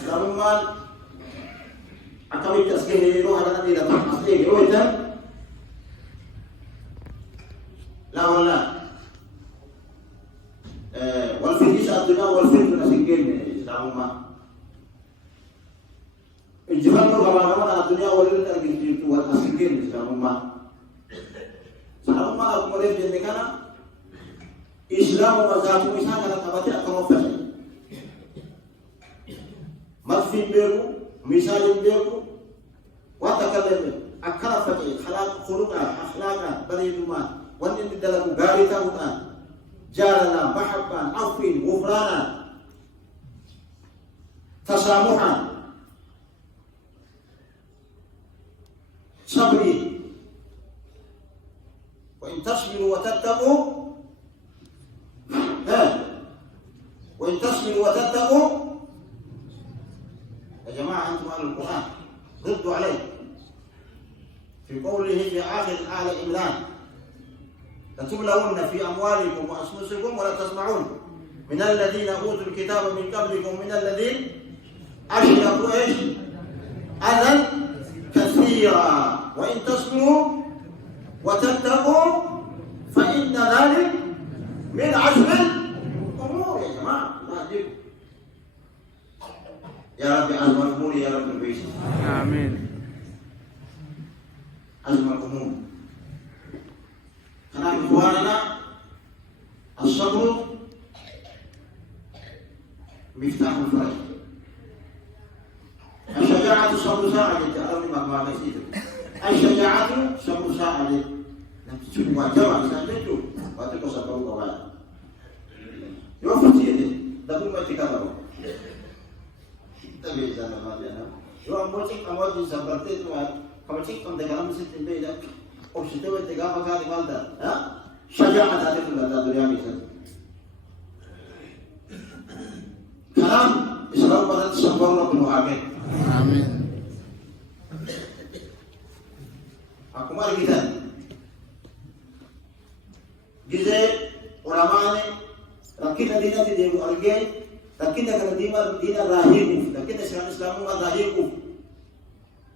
إسلام مال أكمل تسكيه روح هذا الذي لا تحصيه رويته لا ولا والفتيش الدنيا والفتن نسكين إسلام مال الجهاد كمان الدنيا والفتن نسكين والنسكين إسلام مال إسلام مال أكمل في الدنيا إسلام وزاتو إسلام كذا تبتي أكمل فتح مدفين بيرو مثال بيرو وتكلم أكثر فتح خلاق خلقنا أخلاقنا بريدما وأن ندلك غاريتا وطان جارنا محبا عفين غفرانا تسامحا صبري وإن تصبروا وتتقوا وإن تصبروا وتتقوا يا جماعة أنتم أهل القرآن ردوا عليه في قوله في آخر آل عمران لتبلون في أموالكم وأنفسكم ولا تسمعون من الذين أوتوا الكتاب من قبلكم من الذين أشركوا إيش أذى كثيرا وإن تصبروا وتتقوا فإن ذلك من عزم الأمور يا جماعة الله يهديكم يا رب عزم الأمور يا رب البيت آمين عزم الأمور كان إخواننا الصبر مفتاح الفرج الشجاعة صبر ساعة تعلمني ما نسيت الشجاعة صبر ساعة نفسك واجبا سألتو واتكو صبروا قوالا يوفتي يدي دبو ما تكالوا تبي زانا ما بيانا يو أموتك أموتك صبرتي كما تيك كم دكالام ستين بيدا أوشتوا الدكالام كاري مالدا شجاعة هذه كلها دنيا مثل كلام إسلام بدل صبر ربنا عاقل آمين aku mari kita gize ulamane rakina dina ti debu alge rakina kana dina rahibu rakina islamu ma rahibu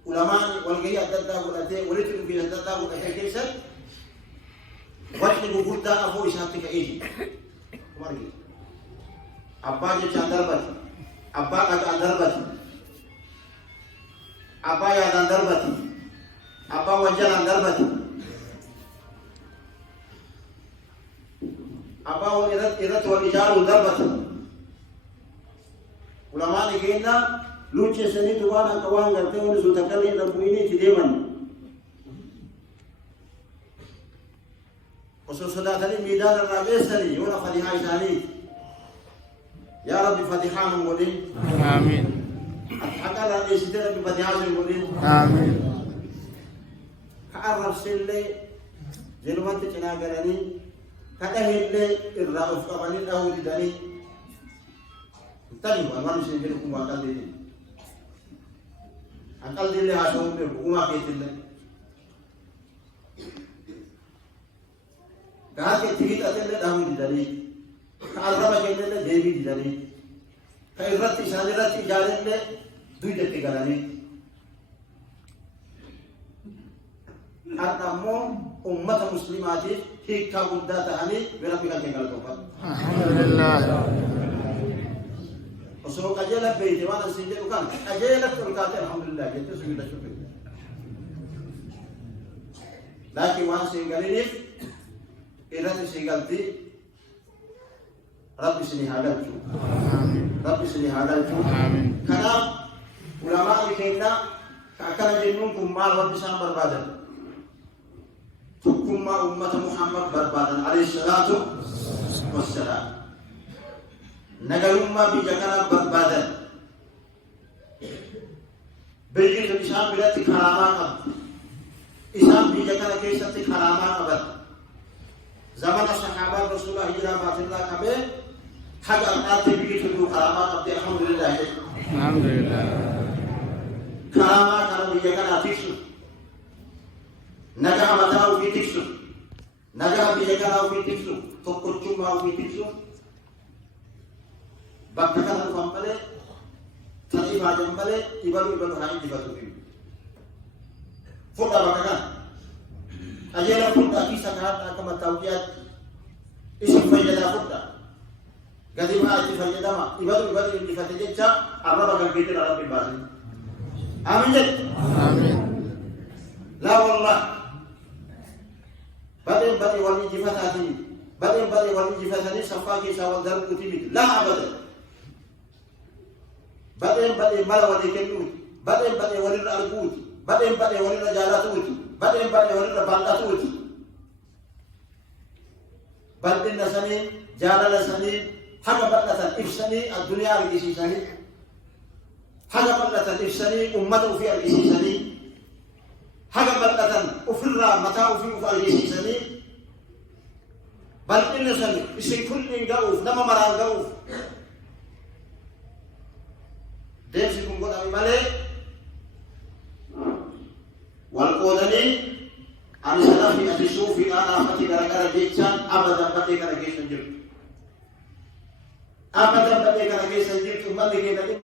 ulamane walge ya dadda ulate walitu bi dadda ulate kaysa wajhi bugudda afu ishaati ka eji mari abba je chandarbat abba ka chandarbat abba ya chandarbat apa wajaran darbati apa irat wal ijaru darbati ulama ni kena luce seni tuwana kawanga tewon su takalli da buini ti dewan khususada tali midan al-rajisani wala fadiha isani ya rabbi fadihan mulin آمين akala ni sidra bi fadihan mulin آمين كعرب سلة جلوات تناقرني كأهل الرأف قبل الأول دني تلي وأنا سنجلكم وأقل دي أقل دي هاشون بقوما كيت الله كهات كتير أتلا داود دني كعرب كيت ديبي دني كإرتي سانيرتي جالين دوي تكالني أتمو أمة مسلمات هيك كابودا تاني بربك كنقل توفى الحمد لله وسوق أجل بيت وانا سيدي وكان أجل تركات الحمد لله جت سوي له شكر لكن وانا سينقلني إذا سينقلتي ربي سني هذا ربي سني هذا آمين كلام علماء كنا كأكل جنونكم مال وبسام بربادا تكون أمة محمد بربادا عليه الصلاة والسلام نقل أمة بجكنا بربادا بيجي الإسلام بلاد كرامات إسلام بجكنا كيسة كرامات زمان الصحابة رسول الله هجرة بات الله كبير حق الآن بيجي تدو كرامات الحمد لله الحمد لله كرامات كانوا بجكنا تيسو نجح متاو في تيسو نجح بجكنا في تيسو تقول ما في تيسو بكتنا الفمبلة تجيب جنبله يبلو هاي انتفاجه فيه فردا بكان أجينا فردا كيسا كهذا كما توجيهات اسم فجدا فردا قديما انتفاجه دما يبلو انتفاجه جتا أمر بكان كتير على رب الباسل آمين آمين لا والله بدل والانتفاجه بدل والانتفاجه سفاكي سوى الدرب كتير لا أبدا بدل ملا ولكنوت بدل ولر أرجوت بدل ولر جالاتوت بدل ولر بالاتوت بدل نسني جالال سني حاجة بدلة إفسني الدنيا رجسي سني حاجة بدلة إفسني أمته في رجسي سني حاجة بدلة أفر متاع في رجسي سني بدل نسني إسي كل جاوف نما مران جاوف ديمسي كونغو دامي مالي والقودني أن سلفي أبي صوفي أنا أفتي كرا جيتشان أبدا فتي كرا جيتشان جيب أبدا فتي كرا جيتشان جيب ثم لكي